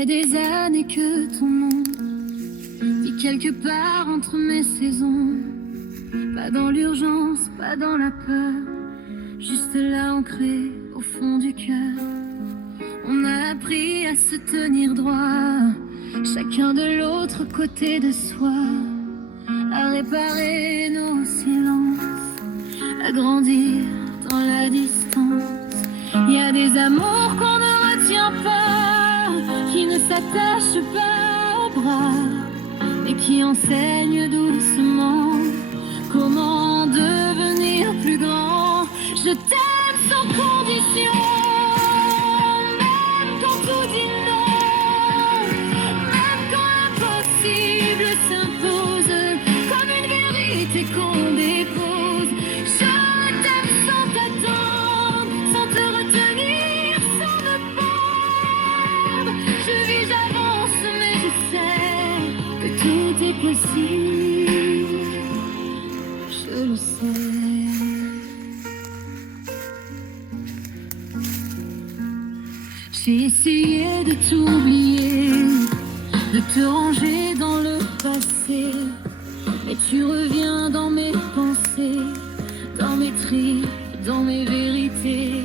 fait des années que ton nom vit quelque part entre mes saisons. Pas dans l'urgence, pas dans la peur, juste là ancré au fond du cœur. On a appris à se tenir droit, chacun de l'autre côté de soi, à réparer nos silences, à grandir dans la distance. Il y a des amours qu'on ne retient pas, qui ne s'attachent pas au bras, mais qui enseignent doucement comment devenir plus grand. Je t'aime sans condition, même quand tout dit non, même quand l'impossible s'impose comme une vérité qu'on dépose. Je t'aime sans t'attendre, sans te retenir, sans me perdre. Je vis, j'avance, mais je sais que tout est possible. Je le sais. J'ai essayé de t'oublier, de te ranger dans le passé, mais tu reviens dans mes pensées, dans mes tripes, dans mes vérités.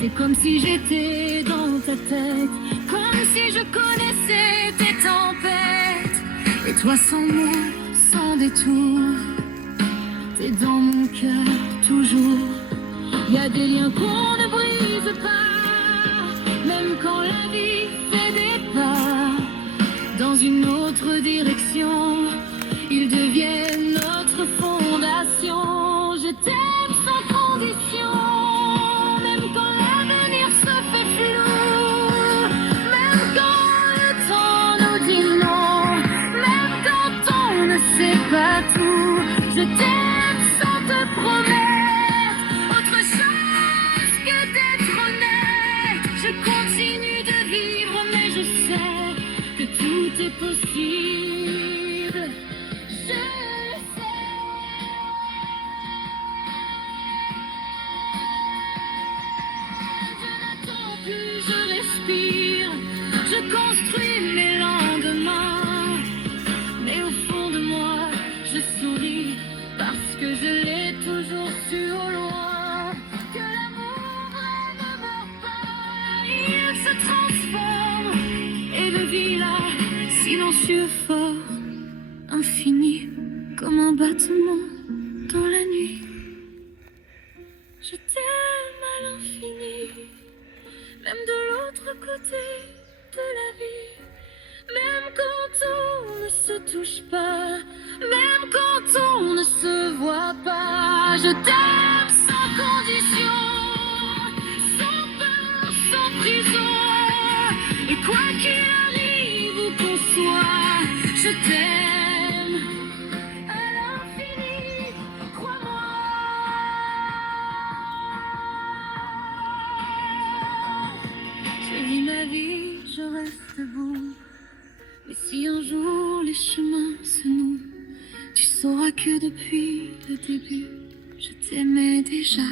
C'est comme si j'étais dans ta tête, comme si je connaissais tes tempêtes. Et toi sans mots, sans détour, t'es dans mon cœur toujours. Y a des liens qu'on ne brise pas, même quand la vie fait des pas dans une autre direction. Ils deviennent notre fondation. Je t'aime sans condition, même quand l'avenir se fait flou, même quand le temps nous dit non, même quand on ne sait pas tout. Je t'aime sans te promettre autre chose que d'être honnête. Je continue de vivre, mais je sais que tout est possible. Je le sais. Je n'attends plus, je respire, je construis mes lendemains. Mais au fond de moi, je souris parce que je l'ai toujours su au loin, que l'amour ne meurt pas, il se transforme et devient là, silencieux, fort, infini, comme un battement dans la nuit. Je t'aime à l'infini, même de l'autre côté de la vie. Même quand on ne se touche pas, même quand on ne se voit pas. Je t'aime sans condition, sans peur, sans prison. Et quoi qu'il arrive ou qu'on soit, je t'aime à l'infini, crois-moi. Je vis ma vie, je reste debout. Mais si un jour les chemins se nouent, tu sauras que depuis le début, je t'aimais déjà.